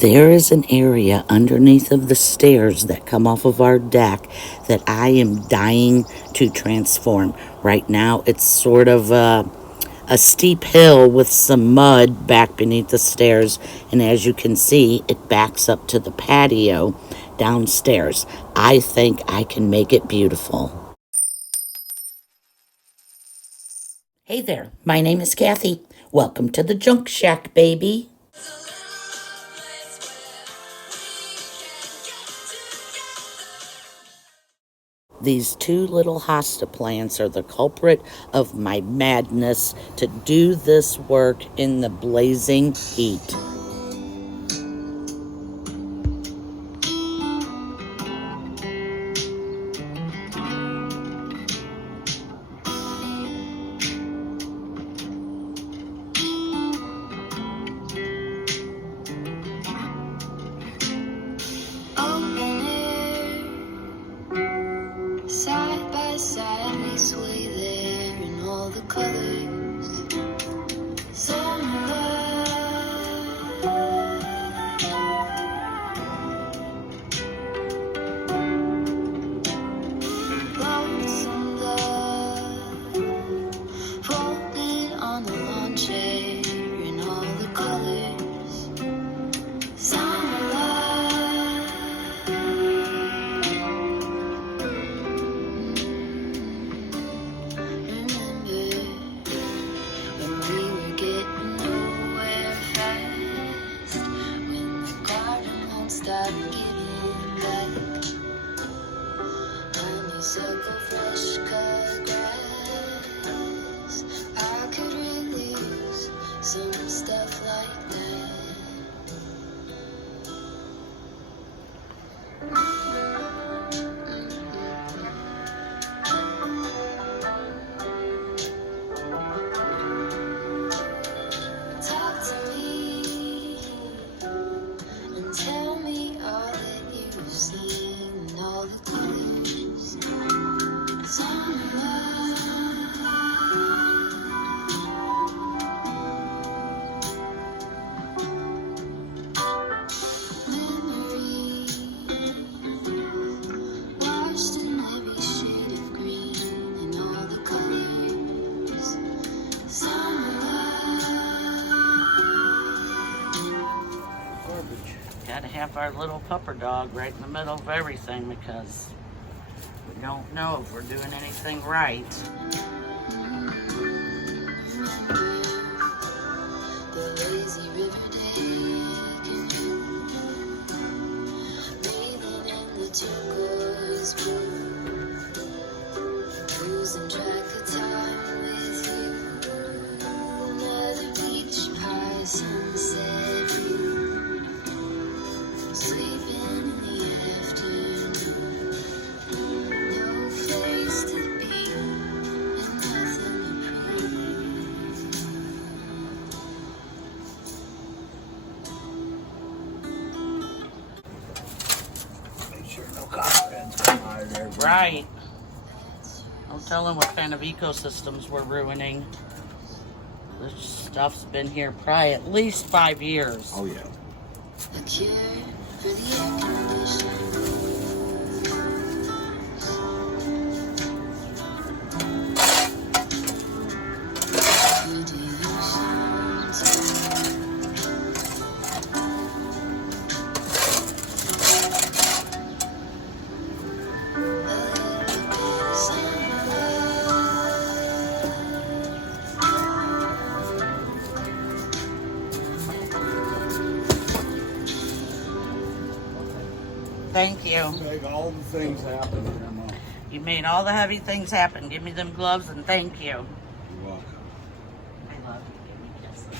There is an area underneath of the stairs that come off of our deck that I am dying to transform. Right now, it's sort of a steep hill with some mud back beneath the stairs, and as you can see, it backs up to the patio downstairs. I think I can make it beautiful. Hey there, my name is Kathy. Welcome to the Junk Shack, baby. These two little hosta plants are the culprit of my madness to do this work in the blazing heat. Side by side we sway there in all the colors. Summer lonesome love, folded on the lawn chair in all the colors. Summer love. Stop giving back. Honeysuckle, fresh cut grass. I could really use some stuff like that. Talk to me and tell me all that you've seen, all the colors. Summer memory, washed in every shade of green and all the colors. Summer Garbage. Gotta have our little pupper dog right in the middle of everything because we don't know if we're doing anything right. the lazy river bathing in the turquoise blue, losing track of time with you. Another beach pie sunset view, sleeping in the afternoon. No face to beat and nothing to prove. Make sure no copperheads come out of there. Right. No telling what kind of ecosystems we're ruining. This stuff's been here probably at least 5 years. Oh yeah. A cure for the air conditioning. Thank you. Make all the things happen, Grandma. You made all the heavy things happen. Give me them gloves and thank you. You're welcome. I love you. Give me kisses.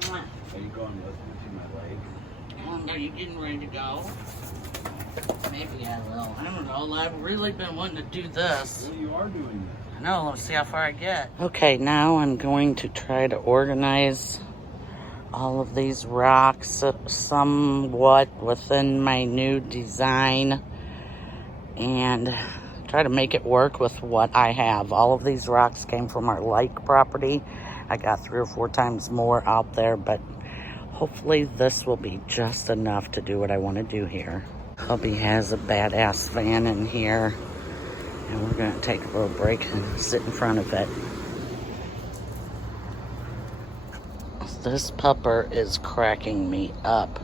Mwah. Are you going with me to my leg? Are you getting ready to go? Maybe I will. I don't know. I've really been wanting to do this. Well, you are doing I know. Let's see how far I get. Okay, now I'm going to try to organize all of these rocks somewhat within my new design and try to make it work with what I have. All of these rocks came from our lake property. I got 3 or 4 times more out there, but hopefully this will be just enough to do what I want to do here. Hubby has a badass van in here, and we're going to take a little break and sit in front of it. This pupper is cracking me up.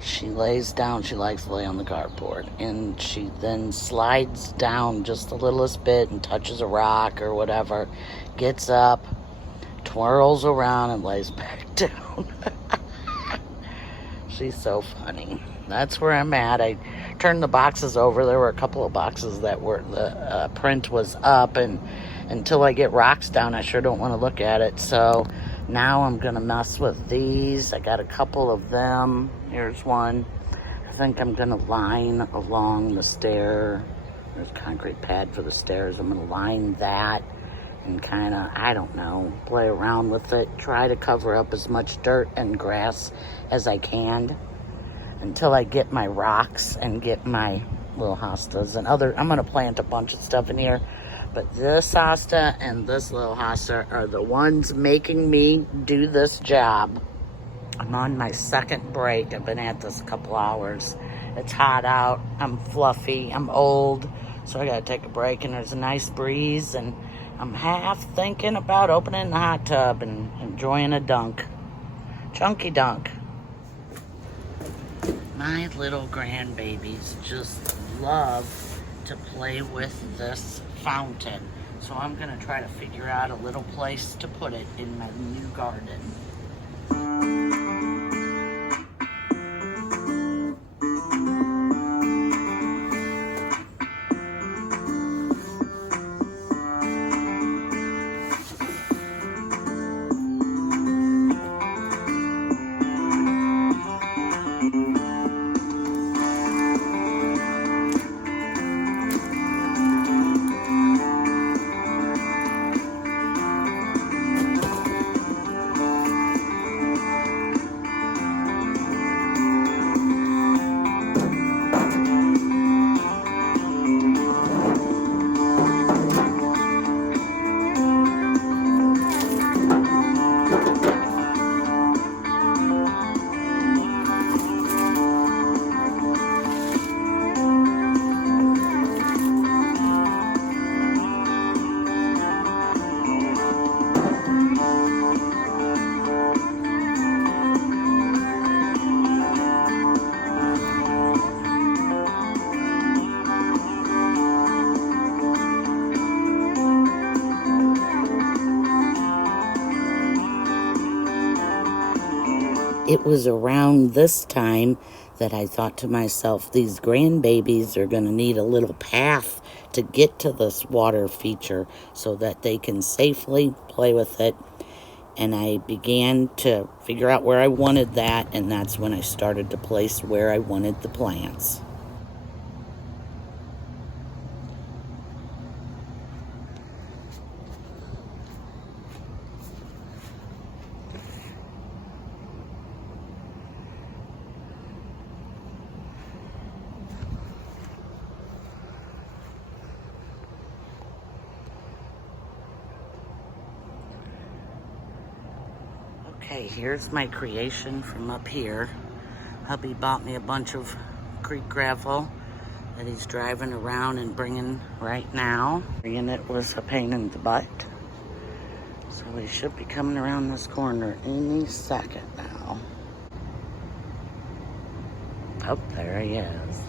She lays down, she likes to lay on the cardboard, and she then slides down just the littlest bit and touches a rock or whatever, gets up, twirls around, and lays back down. She's so funny. That's where I'm at. I turned the boxes over. There were a couple of boxes that were, the print was up, and until I get rocks down, I sure don't want to look at it. So now I'm going to mess with these. I got a couple of them. Here's one. I think I'm going to line along the stair. There's a concrete pad for the stairs. I'm going to line that and kind of, I don't know, play around with it. Try to cover up as much dirt and grass as I can until I get my rocks and get my little hostas and other. I'm going to plant a bunch of stuff in here. But this hosta and this little hosta are the ones making me do this job. I'm on my second break. I've been at this a couple hours. It's hot out. I'm fluffy. I'm old. So I got to take a break. And there's a nice breeze. And I'm half thinking about opening the hot tub and enjoying a dunk. Chunky dunk. My little grandbabies just love to play with this fountain. So I'm going to try to figure out a little place to put it in my new garden. It was around this time that I thought to myself, these grandbabies are going to need a little path to get to this water feature so that they can safely play with it. And I began to figure out where I wanted that, and that's when I started to place where I wanted the plants. Okay, here's my creation from up here. Hubby bought me a bunch of creek gravel that he's driving around and bringing right now. And it was a pain in the butt. So he should be coming around this corner any second now. Oh, there he is.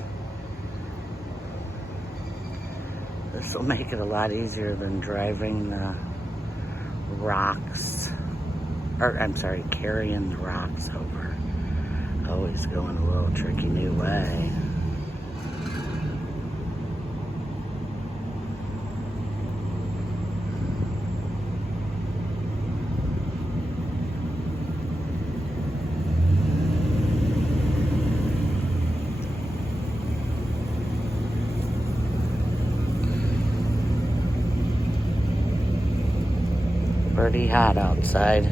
This will make it a lot easier than driving the rocks. Or, I'm sorry, carrying the rocks over. Always going a little tricky new way. Pretty hot outside.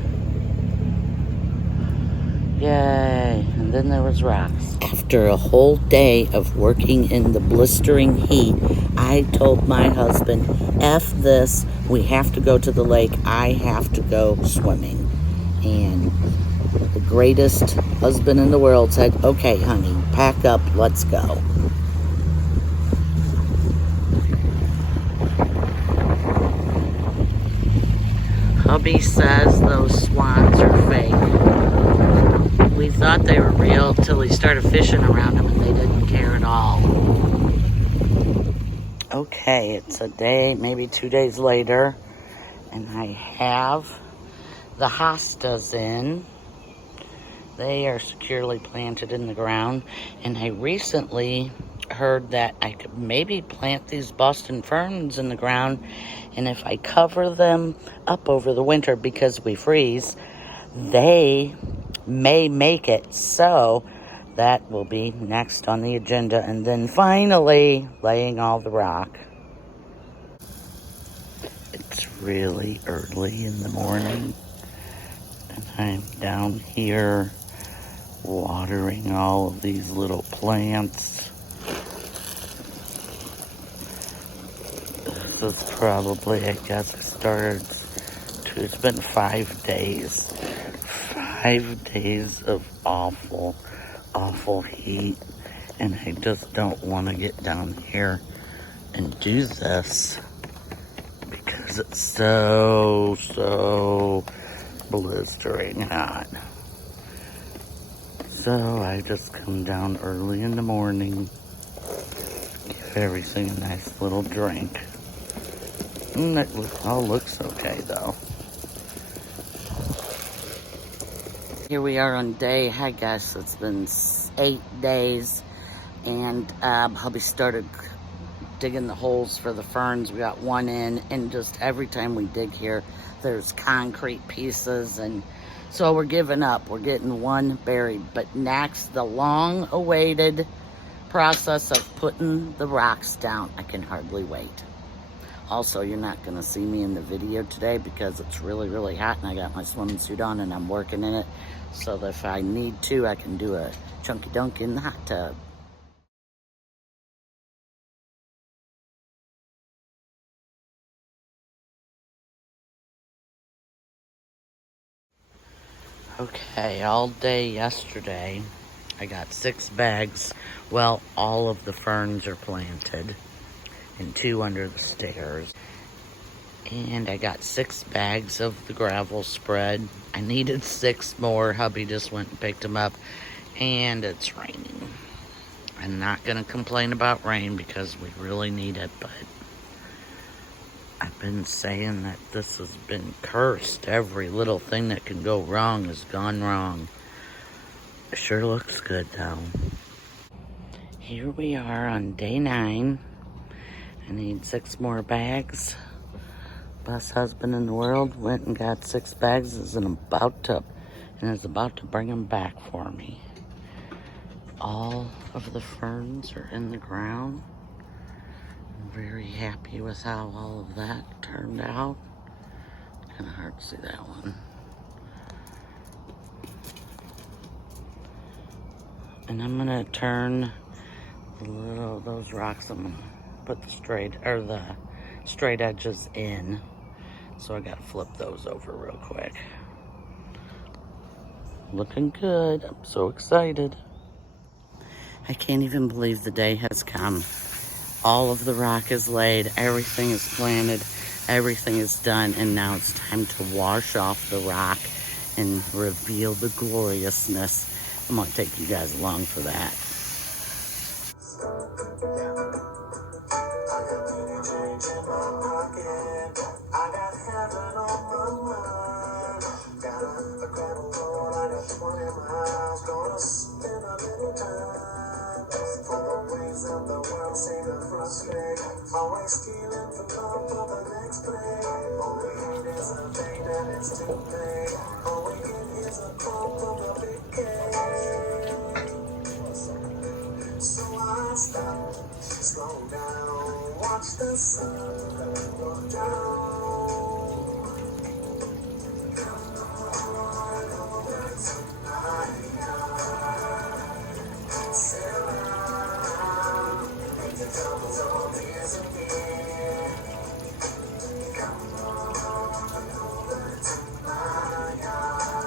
Yay, and then there was rocks. After a whole day of working in the blistering heat, I told my husband, F this, we have to go to the lake, I have to go swimming. And greatest husband in the world said, okay, honey, pack up, let's go. Hubby says those swans are fake. We thought they were real till he started fishing around them and they didn't care at all. Okay, it's a day, maybe 2 days later, and I have the hostas in. They are securely planted in the ground, and I recently heard that I could maybe plant these Boston ferns in the ground, and if I cover them up over the winter because we freeze, they may make it. So that will be next on the agenda, and then finally laying all the rock. It's really early in the morning, and I'm down here watering all of these little plants. This is probably, I guess, it's been 5 days. 5 days of awful, awful heat. And I just don't want to get down here and do this because it's so blistering hot. So I just come down early in the morning, give everything a nice little drink. And it all looks okay though. Here we are on I guess it's been 8 days, and hubby started digging the holes for the ferns. We got one in, and just every time we dig here, there's concrete pieces, and so we're giving up. We're getting one buried. But next, the long-awaited process of putting the rocks down. I can hardly wait. Also, you're not going to see me in the video today because it's really, really hot, and I got my swimming suit on, and I'm working in it. So that if I need to, I can do a chunky dunk in the hot tub. Okay, all day yesterday, I got 6 bags. Well, all of the ferns are planted, and 2 under the stairs. And I got 6 bags of the gravel spread. I needed 6 more. Hubby just went and picked them up, and it's raining. I'm not going to complain about rain because we really need it, but I've been saying that this has been cursed. Every little thing that can go wrong has gone wrong. It sure looks good though. Here we are on day 9. I need 6 more bags. Best husband in the world went and got 6 bags and is about to bring them back for me. All of the ferns are in the ground. I'm very happy with how all of that turned out. Kind of hard to see that one. And I'm gonna turn those rocks. I'm gonna put the straight edges in. So I gotta flip those over real quick. Looking good. I'm so excited. I can't even believe the day has come. All of the rock is laid, everything is planted, everything is done, and now it's time to wash off the rock and reveal the gloriousness. I'm gonna take you guys along for that. Always stealing from love for the next play. All we need is a thing that is too big. All we get is a call from a big cake. So I stop, slow down, watch the sun go down. Come on over to my yard. Sit around, make the troubles all disappear. Come on over to my yard.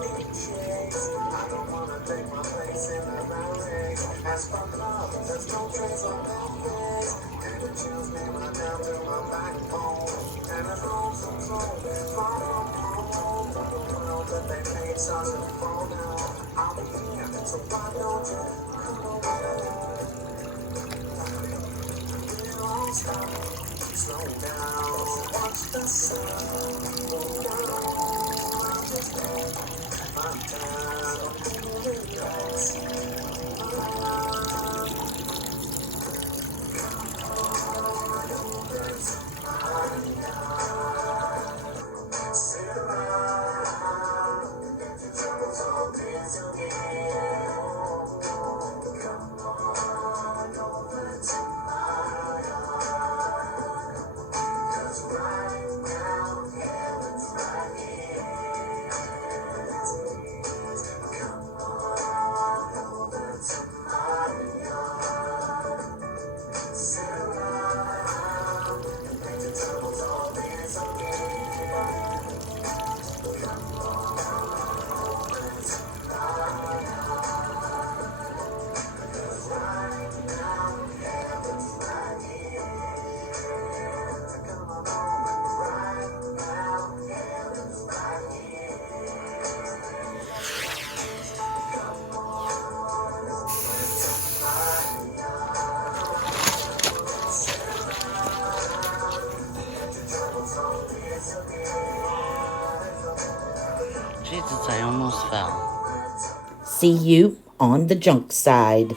I don't wanna take my place in the ballet. As for love, there's no trace of that face. And it chills me right down to my backbone. And it rolls so cold, far from home. From the world that they made such a phone now. I'll be here, so why don't you come over? We won't stop, slow down, watch the sun go down. Just take my time, relax. Sit around, your troubles all disappear. Come on over to my yard. 'Cause right now, heaven's right here. Come on over to my yard. Sit around and let your troubles all disappear. Come on over to my yard. 'Cause right now, heaven's right here. Come on, right now, heaven's right here. Come on over to my yard. Sit around, let your troubles all disappear. Jesus, I almost fell. See you on the junk side.